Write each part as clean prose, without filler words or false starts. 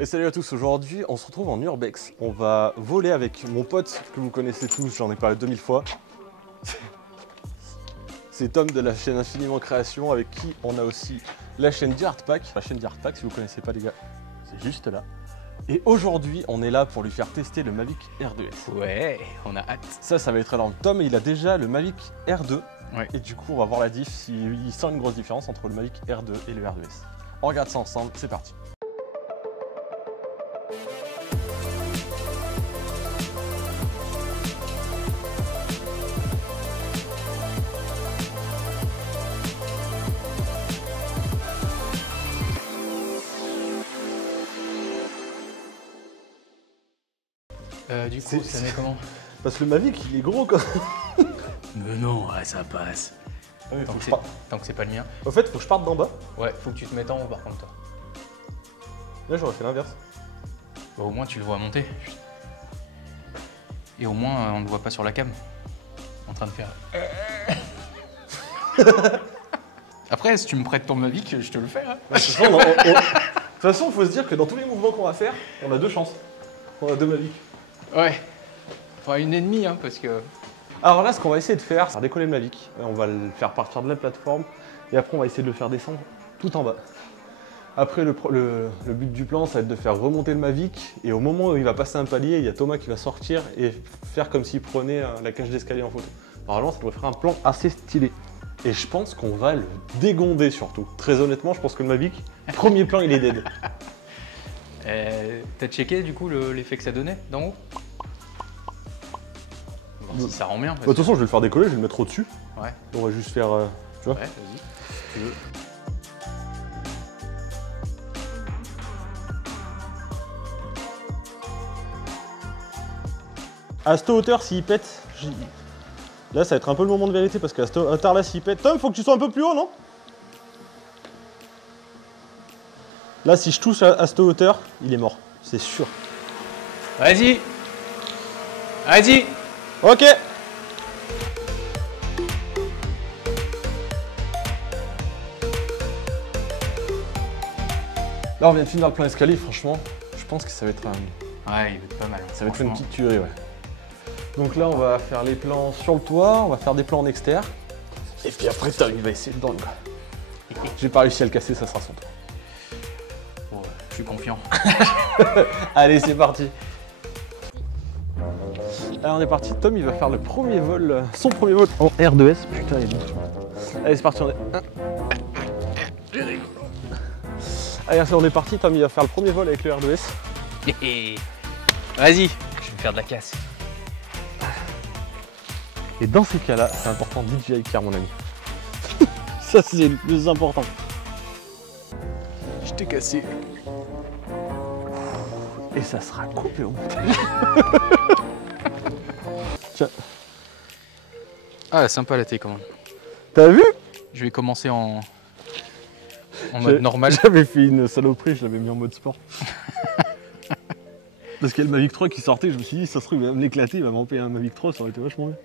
Et salut à tous, aujourd'hui on se retrouve en urbex. On va voler avec mon pote que vous connaissez tous, j'en ai parlé 2000 fois. C'est Tom de la chaîne Infiniment Création avec qui on a aussi la chaîne d'Artpack. La chaîne d'Artpack, si vous ne connaissez pas les gars, c'est juste là. Et aujourd'hui on est là pour lui faire tester le Mavic R2S. Ouais, on a hâte. Ça va être énorme. Tom il a déjà le Mavic R2 ouais. Et du coup on va voir la diff, s'il sent une grosse différence entre le Mavic R2 et le R2S. On regarde ça ensemble, c'est parti. Du coup, ça met comment? Parce que le Mavic il est gros quoi. Mais non, ouais, ça passe. Oui, tant que c'est pas le mien. Au fait, faut que je parte d'en bas. Ouais, faut que tu te mettes en haut par contre toi. Là j'aurais fait l'inverse. Bah, au moins tu le vois monter. Et au moins on ne le voit pas sur la cam. En train de faire. Après, si tu me prêtes ton Mavic, je te le fais. Hein. De toute façon, il faut se dire que dans tous les mouvements qu'on va faire, on a deux chances. On a deux Mavic. Ouais. Enfin, une et demie, hein, parce que. Alors là, ce qu'on va essayer de faire, c'est décoller le Mavic. On va le faire partir de la plateforme et après, on va essayer de le faire descendre tout en bas. Après, le but du plan, ça va être de faire remonter le Mavic et au moment où il va passer un palier, il y a Thomas qui va sortir et faire comme s'il prenait la cage d'escalier en photo. Normalement, ça devrait faire un plan assez stylé. Et je pense qu'on va le dégonder surtout. Très honnêtement, je pense que le Mavic, premier plan, il est dead. T'as checké du coup l'effet que ça donnait d'en haut? Bon, si ça rend bien. De toute façon, je vais le faire décoller, je vais le mettre au-dessus. Ouais. On va juste faire. Tu vois? Ouais, vas-y. Si tu veux. À cette hauteur, s'il pète, là ça va être un peu le moment de vérité parce qu'à cette hauteur là, s'il pète. Tom, faut que tu sois un peu plus haut, non? Là, si je touche à cette hauteur, il est mort, c'est sûr. Vas-y. Vas-y. Ok. Là, on vient de finir le plan escalier, franchement, je pense que ça va être un. Ouais, il va être pas mal. Ça va être une petite tuerie, ouais. Donc là, on va faire les plans sur le toit, on va faire des plans en extérieur. Et puis après, Tom, il va essayer dedans, quoi. J'ai pas réussi à le casser, ça sera son tour. Ouais, je suis confiant. Allez, c'est parti. Alors, on est parti. Tom, il va faire le premier vol, son premier vol en R2S. Putain, il est bon. Allez, c'est parti, on est. Allez, on est parti. Tom, il va faire le premier vol avec le R2S. Vas-y, je vais me faire de la casse. Et dans ces cas-là, c'est important DJI Care, mon ami. Ça, c'est le plus important. Je t'ai cassé. Et ça sera coupé au montage. Tiens. Ah, sympa la télécommande. T'as vu? Je vais commencer en mode normal. J'avais fait une saloperie, je l'avais mis en mode sport. Parce qu'il y a le Mavic 3 qui sortait, je me suis dit, ça se trouve, il va me l'éclater, il va m'en payer un Mavic 3, ça aurait été vachement bien.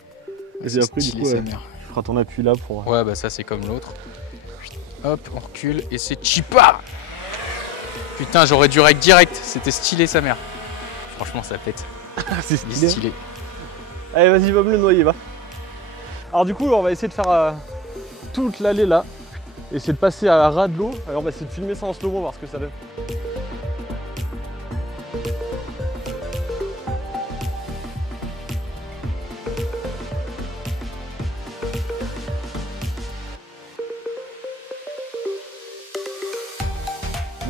Et après, du coup, tu feras ton appui là pour. Ouais, bah ça, c'est comme l'autre. Hop, on recule et c'est chipa. Putain, j'aurais dû rec direct, c'était stylé sa mère. Franchement, ça pète. C'est stylé. Stylé. Allez, vas-y, va me le noyer, va. Alors, du coup, on va essayer de faire toute l'allée là. Essayer de passer à ras de l'eau. Alors, on va essayer de filmer ça en slow-mo, voir ce que ça donne.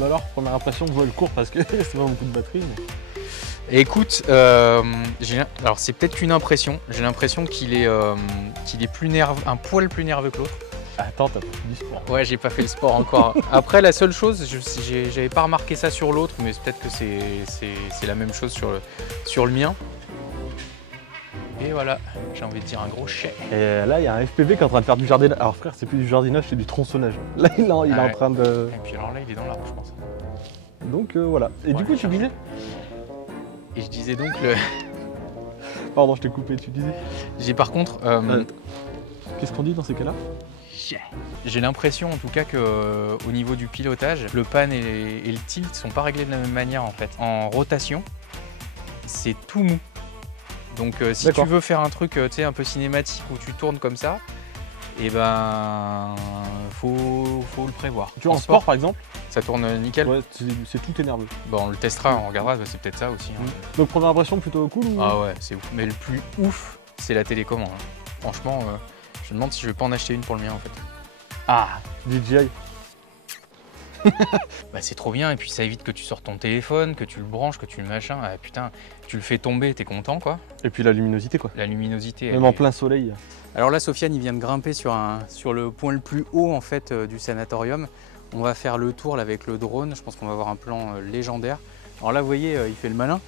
Alors, première impression, vol court parce que c'est pas beaucoup de batterie. Mais... Écoute, alors c'est peut-être qu'une impression. J'ai l'impression qu'il est plus nerveux, un poil plus nerveux que l'autre. Attends, t'as pas fait du sport. Ouais, j'ai pas fait le sport encore. Après, la seule chose, j'avais pas remarqué ça sur l'autre, mais peut-être que c'est la même chose sur le mien. Et voilà, j'ai envie de dire un gros chèque. Et là, il y a un FPV qui est en train de faire du jardinage. Alors frère, c'est plus du jardinage, c'est du tronçonnage. Là, il est en train de... Et puis alors là, il est dans l'arbre, je pense. Donc voilà. Et du coup, tu disais? Et je disais donc le... Pardon, je t'ai coupé, tu disais? J'ai par contre... Qu'est-ce qu'on dit dans ces cas-là? J'ai l'impression en tout cas que au niveau du pilotage, le pan et le tilt sont pas réglés de la même manière en fait. En rotation, c'est tout mou. Donc si tu veux faire un truc tu sais, un peu cinématique où tu tournes comme ça, et ben faut le prévoir. Tu vois, en sport par exemple, ça tourne nickel. Ouais, c'est tout est nerveux. Bon, on le testera, on regardera, c'est peut-être ça aussi. Hein. Donc première impression plutôt cool ou... Ah ouais, c'est ouf. Mais le plus ouf, c'est la télécommande. Hein. Franchement, je me demande si je vais pas en acheter une pour le mien en fait. Ah, DJI. Bah, c'est trop bien et puis ça évite que tu sortes ton téléphone, que tu le branches, que tu le machin. Ah, putain, tu le fais tomber, t'es content quoi. Et puis la luminosité quoi. La luminosité. Même en plein soleil. Alors là, Sofiane, il vient de grimper sur le point le plus haut en fait du sanatorium. On va faire le tour là, avec le drone. Je pense qu'on va avoir un plan légendaire. Alors là, vous voyez, il fait le malin,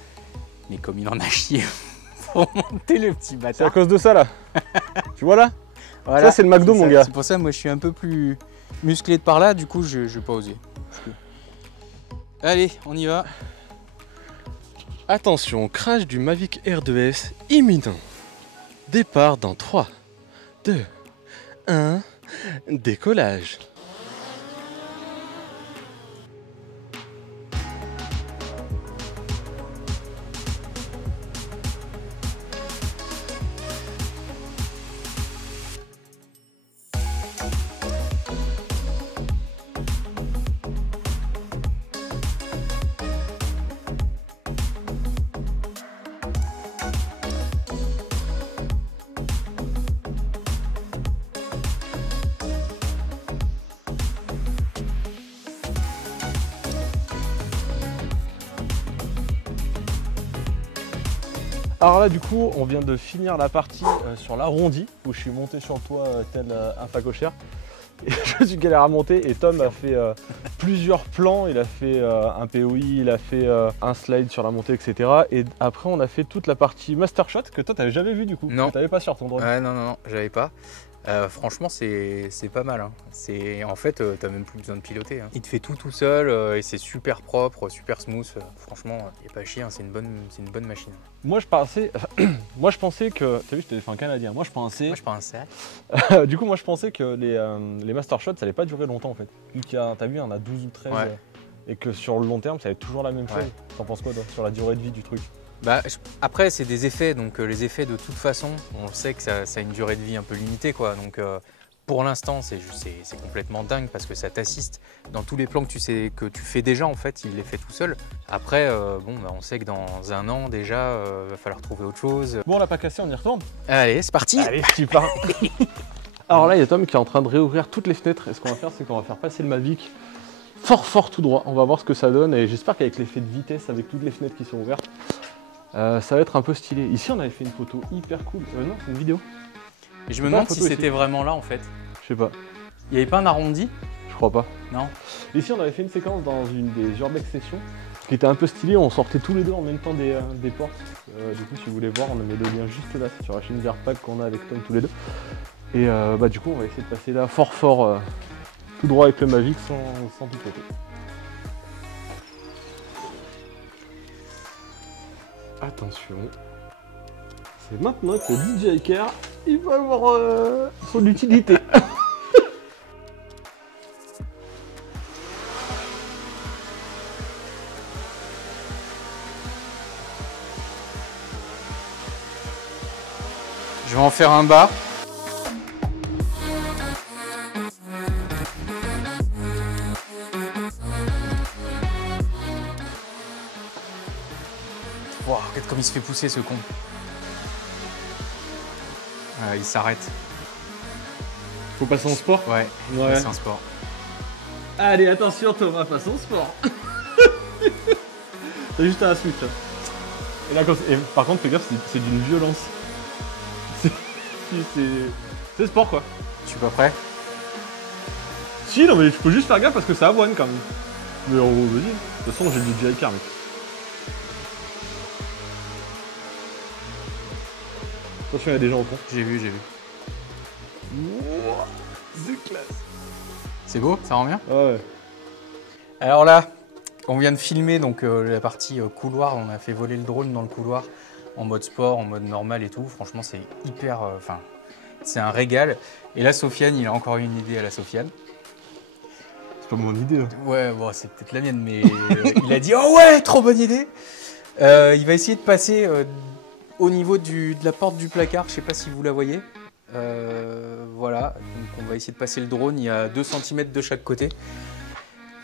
mais comme il en a chié pour monter le petit bâtard. C'est à cause de ça là. Tu vois là, voilà, ça c'est le McDo mon gars. C'est pour ça, moi je suis un peu plus musclé de par là, du coup je vais pas oser. Allez, on y va. Attention, crash du Mavic Air 2S imminent. Départ dans 3, 2, 1, décollage. Alors là du coup on vient de finir la partie sur l'arrondi où je suis monté sur le toit tel un facochère et je suis galère à monter et Tom a fait plusieurs plans, il a fait un POI, il a fait un slide sur la montée etc. Et après on a fait toute la partie master shot que toi t'avais jamais vu du coup. Non. T'avais pas sur ton drone. Ouais, non, j'avais pas. Franchement, c'est pas mal. Hein. En fait, t'as même plus besoin de piloter. Hein. Il te fait tout seul et c'est super propre, super smooth. Franchement, il n'y a pas à chier, hein. C'est une bonne machine. Moi je pensais que. T'as vu, je t'avais fait un canadien. Moi je pensais que les master shots ça allait pas durer longtemps en fait. Vu qu'il y a, t'as vu, il y en a 12 ou 13 et que sur le long terme ça va être toujours la même chose. T'en penses quoi toi sur la durée de vie du truc? Bah, après, c'est des effets, donc les effets de toute façon, on sait que ça a une durée de vie un peu limitée, quoi. Donc pour l'instant, c'est complètement dingue parce que ça t'assiste dans tous les plans que tu fais déjà, en fait, il les fait tout seul. Après, on sait que dans un an déjà, va falloir trouver autre chose. Bon, on l'a pas cassé, on y retourne. Allez, c'est parti. Allez, tu pars. Alors là, il y a Tom qui est en train de réouvrir toutes les fenêtres. Et ce qu'on va faire, c'est qu'on va faire passer le Mavic fort tout droit. On va voir ce que ça donne et j'espère qu'avec l'effet de vitesse, avec toutes les fenêtres qui sont ouvertes, ça va être un peu stylé. Ici on avait fait une photo hyper cool. Non, c'est une vidéo. Et je me demande si c'était vraiment là en fait. Je sais pas. Il n'y avait pas un arrondi? Je crois pas. Non. Ici on avait fait une séquence dans une des Urbex sessions qui était un peu stylé. On sortait tous les deux en même temps des portes. Du coup si vous voulez voir, on met le lien juste là. C'est sur la chaîne Verpack qu'on a avec Tom tous les deux. Et du coup on va essayer de passer là fort tout droit avec le Mavic sans tout péter. Attention, c'est maintenant que DJI Care il va avoir son utilité. Je vais en faire un bas. Wow, regarde comme il se fait pousser ce con. Il s'arrête. Faut passer en sport? Ouais, c'est un sport. Allez, attention Thomas, passe en sport. T'as juste un switch. Et là, par contre, fais gaffe, c'est d'une violence. C'est sport quoi. Je suis pas prêt. Si, non mais il faut juste faire gaffe parce que ça avoine quand même. Mais on vas-y. De toute façon, j'ai du DJI Care mec. Attention, il y a des gens au fond. J'ai vu. Wouah, de classe. C'est beau, ça rend bien? Ouais. Alors là, on vient de filmer donc la partie couloir. On a fait voler le drone dans le couloir en mode sport, en mode normal et tout. Franchement, c'est hyper, c'est un régal. Et là, Sofiane, il a encore une idée à la Sofiane. C'est pas mon idée. Hein. Ouais, bon, c'est peut-être la mienne, mais il a dit « Oh ouais, trop bonne idée !» Il va essayer de passer au niveau de la porte du placard. Je sais pas si vous la voyez. Voilà, donc on va essayer de passer le drone. Il y a 2 cm de chaque côté.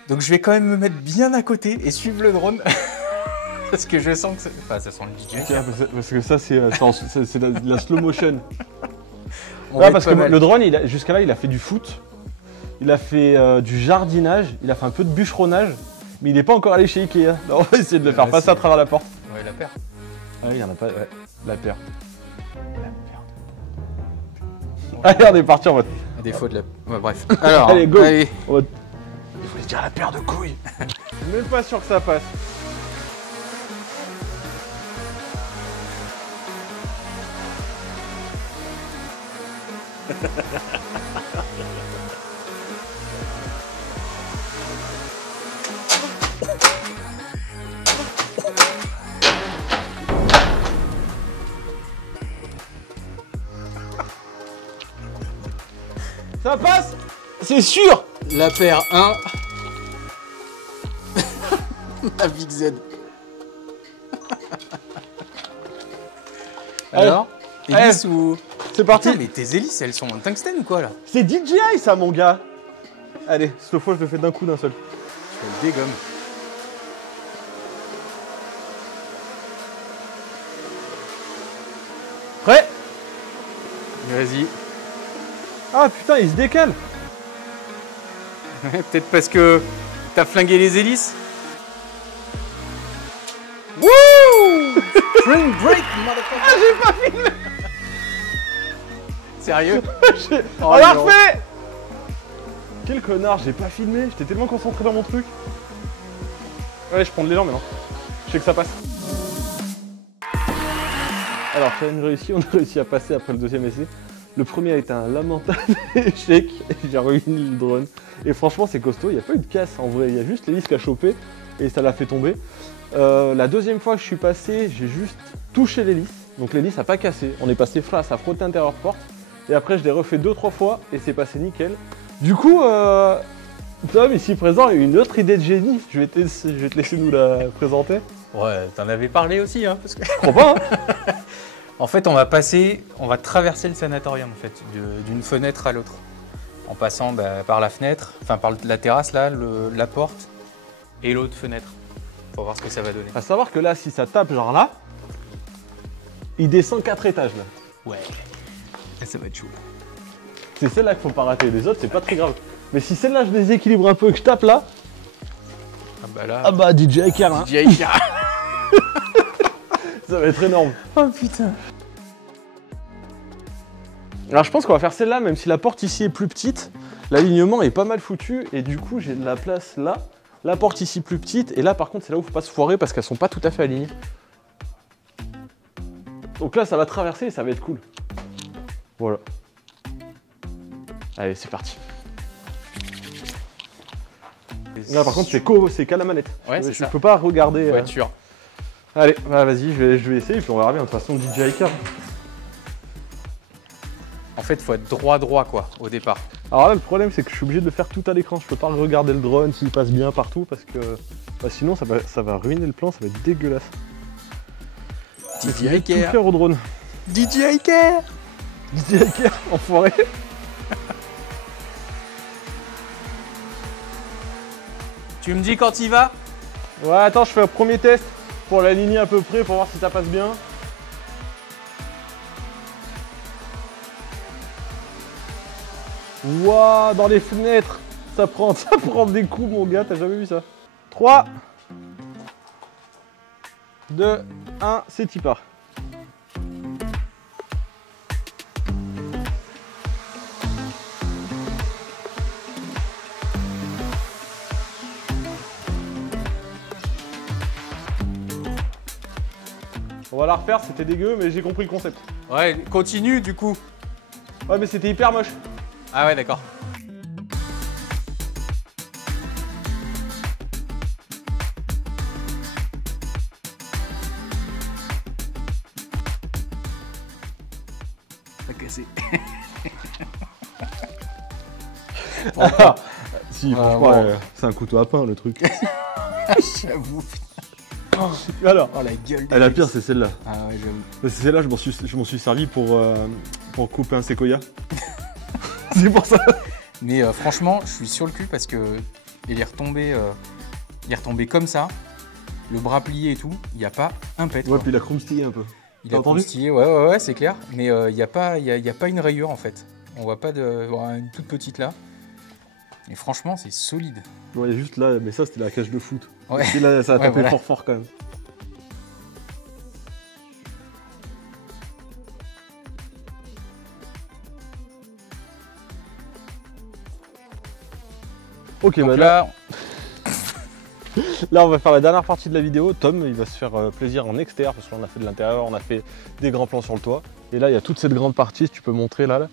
Donc je vais quand même me mettre bien à côté et suivre le drone. Parce que je sens que enfin, ça sent le DJ. Tiens, parce que ça, c'est la slow motion. On Ouais, va parce être que pas mal. le drone, jusqu'à là, il a fait du foot. Il a fait du jardinage. Il a fait un peu de bûcheronnage. Mais il n'est pas encore allé chez Ikea. Alors, on va essayer de le faire passer à travers la porte. Ouais, la paire. Ah oui, il y en a pas. Ouais, la paire. Allez, on est parti en mode. Des fois de la. Ouais, bref. Alors, Allez, go. allez. En mode. Il voulait dire la paire de couilles. Je suis même pas sûr que ça passe. Ça passe? C'est sûr! La paire 1. La Big Z. Alors hélice ou. C'est parti! Putain, mais tes hélices, elles sont en tungstène ou quoi là? C'est DJI ça, mon gars! Allez, cette fois je le fais d'un coup d'un seul. Je le dégomme. Prêt? Vas-y. Ah putain, il se décale! Ouais, peut-être parce que t'as flingué les hélices. Wouh! Spring break, motherfucker. Ah, j'ai pas filmé! Sérieux? On l'a refait! Quel connard, j'ai pas filmé, j'étais tellement concentré dans mon truc. Ouais, je prends de l'élan maintenant. Je sais que ça passe. Alors, challenge réussi, on a réussi à passer après le deuxième essai. Le premier a été un lamentable échec, j'ai ruiné le drone. Et franchement, c'est costaud, il n'y a pas eu de casse en vrai, il y a juste l'hélice qui a chopé et ça l'a fait tomber. La deuxième fois que je suis passé, j'ai juste touché l'hélice, donc l'hélice n'a pas cassé. On est passé face à frotter l'intérieur porte. Et après, je l'ai refait 2-3 fois et c'est passé nickel. Du coup, Tom, ici présent, a eu une autre idée de génie. Je vais te laisser nous la présenter. Ouais, t'en avais parlé aussi, hein, parce que. Je crois pas, hein. En fait, on va traverser le sanatorium en fait, d'une fenêtre à l'autre, en passant par la fenêtre, enfin par la terrasse là, la porte et l'autre fenêtre, pour voir ce que ça va donner. À savoir que là, si ça tape genre là, il descend 4 étages là. Ouais, ça va être chaud. C'est celle-là qu'il faut pas rater. Les autres, c'est pas très grave. Mais si celle-là, je déséquilibre un peu et que je tape là, Ah bah là. ah bah DJI car, hein. DJI. Ça va être énorme. Oh putain. Alors je pense qu'on va faire celle-là, même si la porte ici est plus petite, l'alignement est pas mal foutu et du coup j'ai de la place là, la porte ici plus petite et là par contre c'est là où il faut pas se foirer parce qu'elles sont pas tout à fait alignées. Donc là ça va traverser et ça va être cool. Voilà. Allez c'est parti. Là par contre c'est qu'à la manette. Ouais, c'est je ça. peux pas regarder. Faut être sûr. Allez, bah, vas-y, je vais essayer et puis on verra bien. De toute façon, DJI car. En fait, faut être droit quoi, au départ. Alors là, le problème, c'est que je suis obligé de le faire tout à l'écran. Je peux pas regarder le drone s'il passe bien partout parce que bah, sinon, ça va ruiner le plan, ça va être dégueulasse. DJI Je vais tout Care. faire au drone. DJI Care. DJI Care, enfoiré. Tu me dis quand il va? Ouais, attends, je fais un premier test pour l'aligner à peu près pour voir si ça passe bien. Ouah, dans les fenêtres, ça prend des coups, mon gars, t'as jamais vu ça. 3, 2, 1, c'est y part. On va la refaire, c'était dégueu, mais j'ai compris le concept. Ouais, continue du coup. Ouais, mais c'était hyper moche. Ah ouais, d'accord. Pas cassé. Ah, si, franchement, bon. c'est un couteau à pain le truc. J'avoue. Alors, Oh la gueule. la pire, c'est celle-là. Ah ouais, j'avoue. C'est celle-là, je m'en suis servi pour couper un séquoia. C'est pour ça. Mais franchement, je suis sur le cul parce que il est retombé comme ça, le bras plié et tout. Il n'y a pas un pet. Ouais, Quoi. puis il a croustillé un peu. Il a croustillé, ouais, c'est clair. Mais il n'y a pas une rayure en fait. On voit pas une toute petite là. Et franchement, c'est solide. Ouais, il y a juste là, mais ça c'était la cage de foot. Ouais. Et là, ça a Ouais, tapé voilà. fort quand même. Ok, Donc bah là, on va faire la dernière partie de la vidéo. Tom, il va se faire plaisir en extérieur parce qu'on a fait de l'intérieur, on a fait des grands plans sur le toit. Et là, il y a toute cette grande partie, si tu peux montrer là.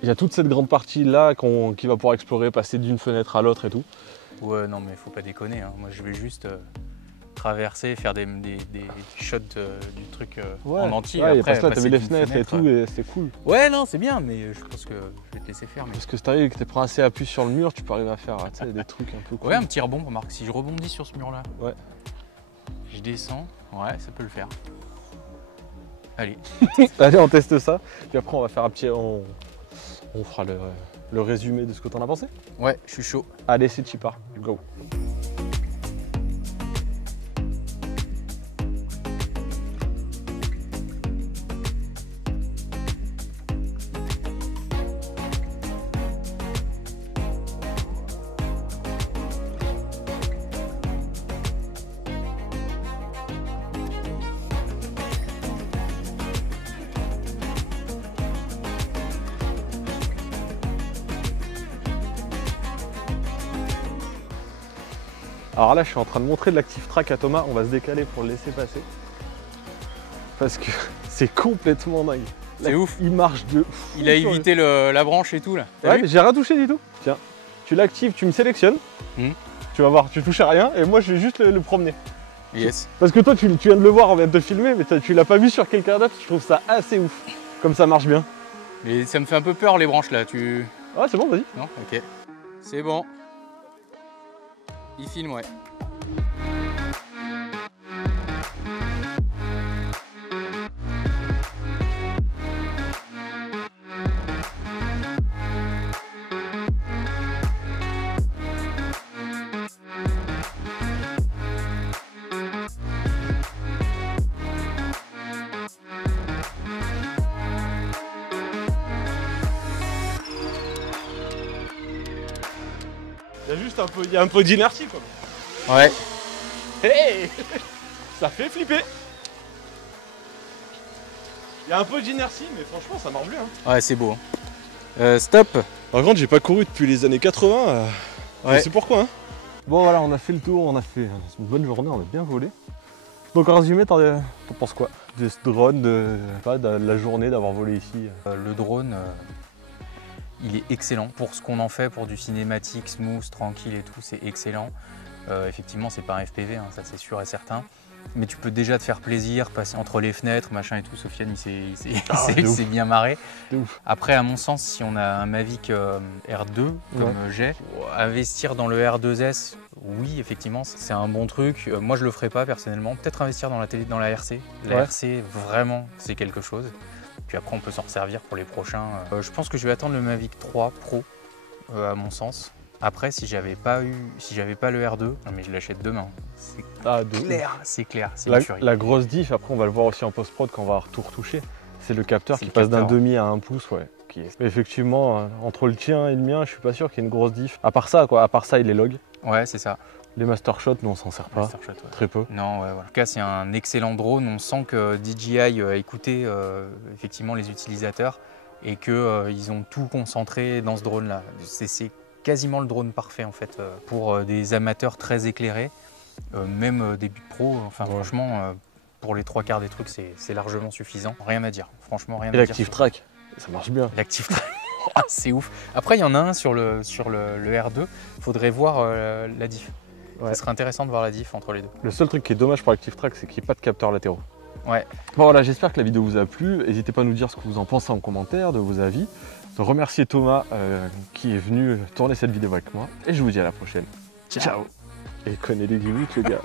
Il y a toute cette grande partie là qui va pouvoir explorer, passer d'une fenêtre à l'autre et tout. Ouais, non, mais faut pas déconner. Hein. Moi, je vais juste traverser, faire des shots du truc en entier. Ouais, Après, parce que là, t'avais passer les d'une fenêtres et tout, et c'est cool. Ouais, non, c'est bien, mais je pense que je vais te laisser faire. Mais... Parce que si t'arrives et que t'es prends assez appui sur le mur, tu peux arriver à faire tu sais, des trucs un peu cool. Ouais, un petit rebond, remarque. Si je rebondis sur ce mur-là, Ouais. je descends, ouais, ça peut le faire. Allez. Allez, on teste ça. Puis après, on va faire un petit. On fera le résumé de ce que t'en as pensé. Ouais, je suis chaud. Allez, c'est Chipar. Go. Alors là, je suis en train de montrer de l'active track à Thomas. On va se décaler pour le laisser passer. Parce que c'est complètement dingue. C'est ouf. Il marche de fou. Il a évité la branche et tout là. T'as Ouais, vu j'ai rien touché du tout. Tiens, tu l'actives, tu me sélectionnes. Tu vas voir, tu touches à rien et moi je vais juste le promener. Yes. Parce que toi, tu viens de le voir, on vient de te filmer, mais tu l'as pas vu sur quelqu'un d'autre. Je trouve ça assez ouf. Comme ça marche bien. Mais ça me fait un peu peur les branches là. Ah, c'est bon, vas-y. Non. Ok. C'est bon. Il filme, ouais. Il y a juste un peu d'inertie quoi. Ouais. Hey ça fait flipper. Il y a un peu d'inertie, mais franchement, ça marche bien. Ouais, c'est beau. Stop. Par contre, j'ai pas couru depuis les années 80. Ouais. C'est pourquoi. Hein. Bon, voilà, on a fait le tour, on a fait une bonne journée, on a bien volé. Donc, en résumé, t'en penses quoi de ce drone, de la journée d'avoir volé ici? Le drone, il est excellent pour ce qu'on en fait, pour du cinématique, smooth, tranquille et tout, c'est excellent. Effectivement, c'est pas un FPV, hein, ça c'est sûr et certain. Mais tu peux déjà te faire plaisir, passer entre les fenêtres, machin et tout. Sofiane, il s'est bien marré. Après, à mon sens, si on a un Mavic R2, comme j'ai, investir dans le R2S, oui, effectivement, c'est un bon truc. Moi, je le ferai pas personnellement. Peut-être investir dans la RC. La RC, vraiment, c'est quelque chose. Puis après, on peut s'en resservir pour les prochains. Je pense que je vais attendre le Mavic 3 Pro, à mon sens. Après, si j'avais pas le R2, non mais je l'achète demain. C'est clair, c'est une tuerie. La grosse diff, après on va le voir aussi en post-prod quand on va tout retoucher, c'est le capteur qui passe d'un demi à 1 pouce, ouais. Effectivement, entre le tien et le mien, je suis pas sûr qu'il y ait une grosse diff. À part ça, il est log. Ouais, c'est ça. Les Master Shot, nous on s'en sert pas, très peu. Non, ouais, voilà. En tout cas, c'est un excellent drone. On sent que DJI a écouté effectivement les utilisateurs et qu'ils ont tout concentré dans ce drone-là. C'est quasiment le drone parfait en fait pour des amateurs très éclairés, même des big pros. Enfin, franchement, pour les 3/4 des trucs, c'est largement suffisant. Rien à dire. Franchement, rien à dire. Et l'active track, ça marche bien. L'active track, c'est ouf. Après, il y en a un sur le R2. Il faudrait voir la diff. Ça serait intéressant de voir la diff entre les deux. Le seul truc qui est dommage pour l'active track, c'est qu'il n'y a pas de capteurs latéraux. Ouais. Bon voilà, j'espère que la vidéo vous a plu. N'hésitez pas à nous dire ce que vous en pensez en commentaire, de vos avis. De remercier Thomas qui est venu tourner cette vidéo avec moi. Et je vous dis à la prochaine. Ciao. Et connais les limites les gars.